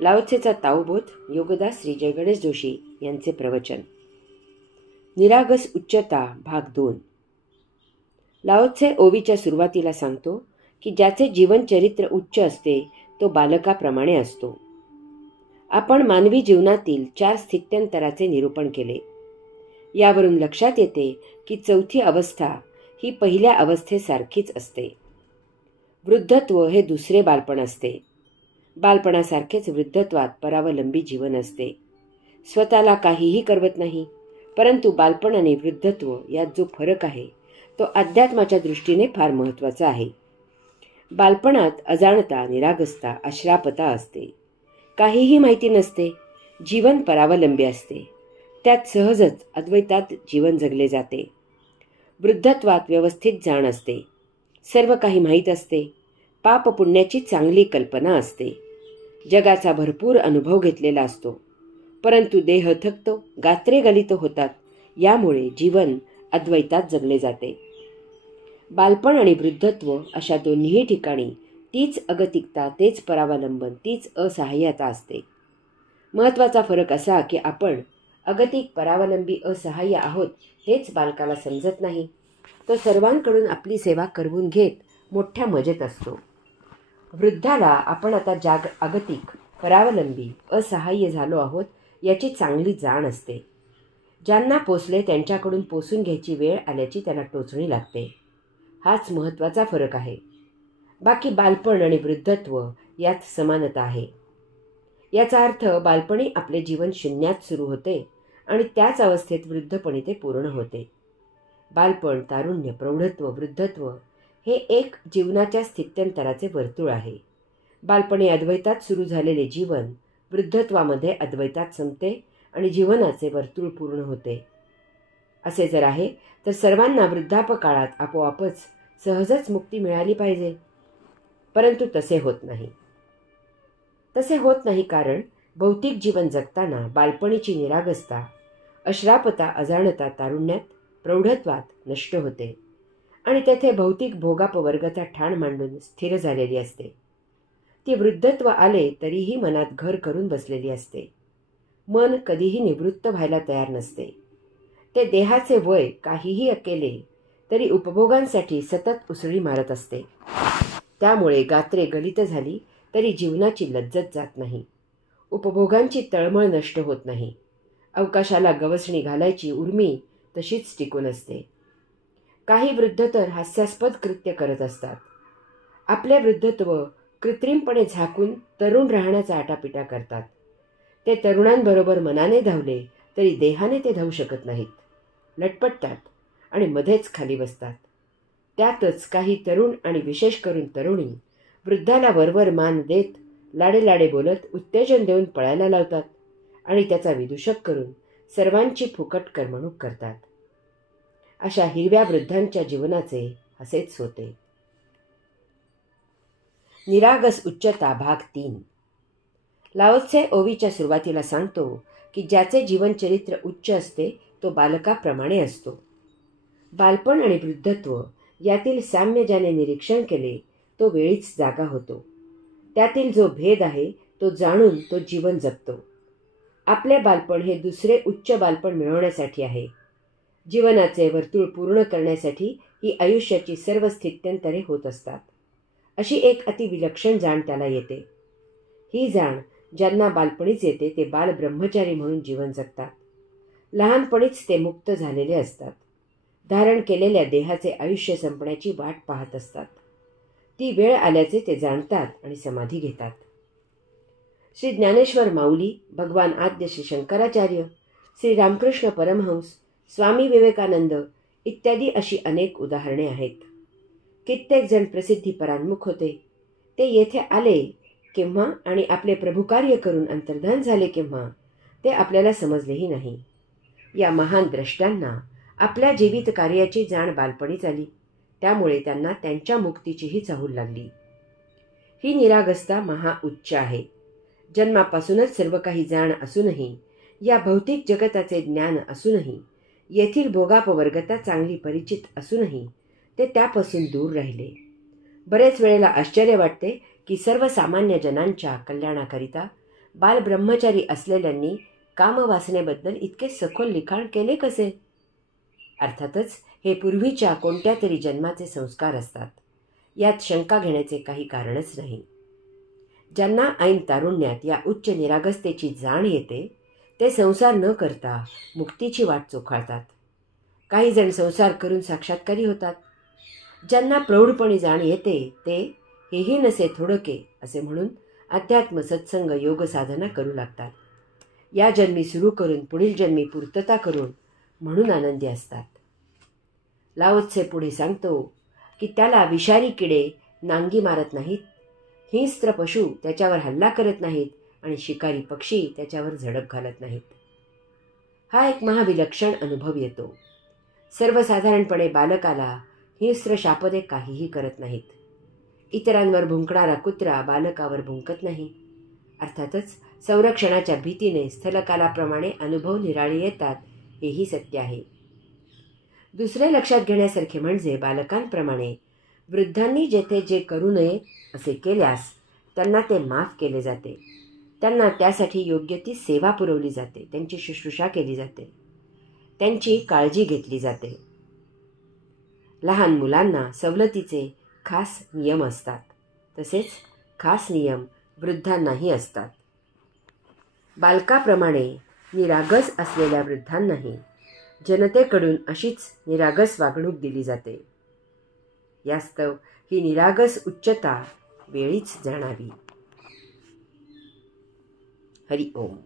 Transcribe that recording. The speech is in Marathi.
लाओत्सेचा ताओबोध योगदास श्री जय गणेश जोशी यांचे प्रवचन. निरागस उच्चता भाग 2. लाओत्से ओवीच्या सुरुवातीला सांगतो की ज्याचे जीवनचरित्र उच्च असते तो बालकाप्रमाणे असतो. आपण मानवी जीवनातील 4 स्थित्यंतराचे निरूपण केले. यावरून लक्षात येते की चौथी अवस्था ही पहिल्या अवस्थेसारखीच असते. वृद्धत्व हे दुसरे बालपण असते. बालपणासारखेच वृद्धत्वात परावलंबी जीवन असते. स्वतःला काहीही करवत नाही, परंतु बालपण आणि वृद्धत्व यात जो फरक आहे तो अध्यात्माच्या दृष्टीने फार महत्त्वाचा आहे. बालपणात अजाणता, निरागसता, अश्रापता असते. काहीही माहिती नसते. जीवन परावलंबी असते. त्यात सहजच अद्वैतात जीवन जगले जाते. वृद्धत्वात व्यवस्थित जाण असते. सर्व काही माहीत असते. पाप पुण्याची चांगली कल्पना असते. जगाचा भरपूर अनुभव घेतलेला असतो, परंतु देह थकतो, गात्रे गलित होतात. यामुळे जीवन अद्वैतात जगले जाते. बालपण आणि वृद्धत्व अशा दोन्ही ठिकाणी तीच अगतिकता, तेच परावलंबन, तीच असहाय्यता असते. महत्त्वाचा फरक असा की आपण अगतिक, परावलंबी, असहाय्य आहोत हेच बालकाला समजत नाही. तो सर्वांकडून आपली सेवा करवून घेत मोठ्या मजेत असतो. वृद्धाला आपण आता अगतिक, परावलंबी, असहाय्य झालो आहोत याची चांगली जाण असते. ज्यांना पोसले त्यांच्याकडून पोसून घ्यायची वेळ आल्याची त्यांना टोचणी लागते. हाच महत्त्वाचा फरक आहे. बाकी बालपण आणि वृद्धत्व यात समानता आहे. याचा अर्थ बालपणी आपले जीवन शून्यात सुरू होते आणि त्याच अवस्थेत वृद्धपणी ते पूर्ण होते. बालपण, तारुण्य, प्रौढत्व, वृद्धत्व हे एक जीवनाच्या स्थित्यंतराचे वर्तुळ आहे. बालपणी अद्वैतात सुरू झालेले जीवन वृद्धत्वामध्ये अद्वैतात संपते आणि जीवनाचे वर्तुळ पूर्ण होते. असे जर आहे तर सर्वांना वृद्धापकाळात आपोआपच सहजच मुक्ती मिळाली पाहिजे, परंतु तसे होत नाही. तसे होत नाही कारण भौतिक जीवन जगताना बालपणीची निरागसता, अश्रापता, अजाणता तारुण्यात, प्रौढत्वात नष्ट होते आणि तेथे भौतिक भोगापवर्गता ठाण मांडून स्थिर झालेली असते. ती वृद्धत्व आले तरीही मनात घर करून बसलेली असते. मन कधीही निवृत्त व्हायला तयार नसते. ते देहाचे वय काहीही केले तरी उपभोगांसाठी सतत उसळी मारत असते. त्यामुळे गात्रे गलित झाली तरी जीवनाची लज्जत जात नाही. उपभोगांची तळमळ नष्ट होत नाही. अवकाशाला गवसणी घालायची उर्मी तशीच टिकून असते. काही वृद्ध तर हास्यास्पद कृत्य करत असतात. आपले वृद्धत्व कृत्रिमपणे झाकून तरुण राहण्याचा आटापिटा करतात. ते तरुणांबरोबर मनाने धावले तरी देहाने ते धावू शकत नाहीत. लटपटतात आणि मध्येच खाली बसतात. त्यातच काही तरुण आणि विशेष करून तरुणी वृद्धाला वरवर मान देत, लाडे लाडे बोलत उत्तेजन देऊन पळायला लावतात आणि त्याचा विदूषक करून सर्वांची फुकट करमणूक करतात. अशा हिरव्या वृद्धांच्या जीवनाचे असेच होते. निरागस उच्चता भाग 3. लाओत्से ओवीच्या सुरुवातीला सांगतो की ज्याचे जीवनचरित्र उच्च असते तो बालकाप्रमाणे असतो. बालपण आणि वृद्धत्व यातील साम्य ज्याने निरीक्षण केले तो वेळीच जागा होतो. त्यातील जो भेद आहे तो जाणून तो जीवन जगतो. आपले बालपण हे दुसरे उच्च बालपण मिळवण्यासाठी आहे. जीवनाचे वर्तुळ पूर्ण करण्यासाठी ही आयुष्याची सर्व स्थित्यंतरे होत असतात. अशी एक अतिविलक्षण जाण त्याला येते. ही जाण ज्यांना बालपणीच येते ते बाल ब्रह्मचारी म्हणून जीवन जगतात. लहानपणीच ते मुक्त झालेले असतात. धारण केलेल्या देहाचे आयुष्य संपण्याची वाट पाहत असतात. ती वेळ आल्याचे ते जाणतात आणि समाधी घेतात. श्री ज्ञानेश्वर माऊली, भगवान आद्य श्री शंकराचार्य, श्री रामकृष्ण परमहंस, स्वामी विवेकानंद इत्यादी अशी अनेक उदाहरणे आहेत. कित्येक जण प्रसिद्धी परान्मुख होते. ते येथे आले केव्हा आणि आपले प्रभुकार्य करून अंतर्धान झाले केव्हा ते आपल्याला समजलेही नाही. या महान द्रष्टांना आपल्या जीवित कार्याची जाण बालपणीच आली. त्यामुळे त्यांना त्यांच्या मुक्तीचीही चाहूल लागली. ही निरागसता महाउच्च आहे. जन्मापासूनच सर्व काही जाण असूनही, या भौतिक जगताचे ज्ञान असूनही, येथील भोगापवर्गता चांगली परिचित असूनही ते त्यापासून दूर राहिले. बरेच वेळेला आश्चर्य वाटते की सर्वसामान्य जनांच्या कल्याणाकरिता बालब्रह्मचारी असलेल्यांनी कामवासनेबद्दल इतके सखोल लिखाण केले कसे? अर्थातच हे पूर्वीच्या कोणत्या तरी जन्माचे संस्कार असतात. यात शंका घेण्याचे काही कारणच नाही. ज्यांना ऐन तारुण्यात या उच्च निरागसतेची जाण येते ते संसार न करता मुक्तीची वाट चोखाळतात. काही जण संसार करून साक्षात्कारी होतात. ज्यांना प्रौढपणी जाण येते ते हेही नसे थोडके असे म्हणून अध्यात्म सत्संग योग साधना करू लागतात. या जन्मी सुरू करून पुढील जन्मी पूर्तता करून म्हणून आनंदी असतात. लाओत्से पुढे सांगतो की त्याला विषारी किडे नांगी मारत नाहीत, हिंस्त्र पशु त्याच्यावर हल्ला करत नाहीत आणि शिकारी पक्षी त्याच्यावर झडप घालत नाहीत. हा एक महाविलक्षण अनुभव येतो. सर्वसाधारणपणे बालकाला हिंस्त्र शापदे काहीही करत नाहीत. इतरांवर भुंकणारा कुत्रा बालकावर भुंकत नाही. अर्थातच संरक्षणाच्या भीतीने स्थलकालाप्रमाणे अनुभव निराळे येतात, हेही सत्य आहे. दुसरे लक्षात घेण्यासारखे म्हणजे बालकांप्रमाणे वृद्धांनी जेथे जे करू नये असे केल्यास त्यांना ते माफ केले जाते. त्यांना त्यासाठी योग्य ती सेवा पुरवली जाते, त्यांची शुश्रूषा केली जाते, त्यांची काळजी घेतली जाते. लहान मुलांना सवलतीचे खास नियम असतात, तसेच खास नियम वृद्धांनाही असतात. बालकाप्रमाणे निरागस असलेल्या वृद्धांनाही जनतेकडून अशीच निरागस वागणूक दिली जाते. यास्तव ही निरागस उच्चता वेळीच जाणावी. हरि ओम.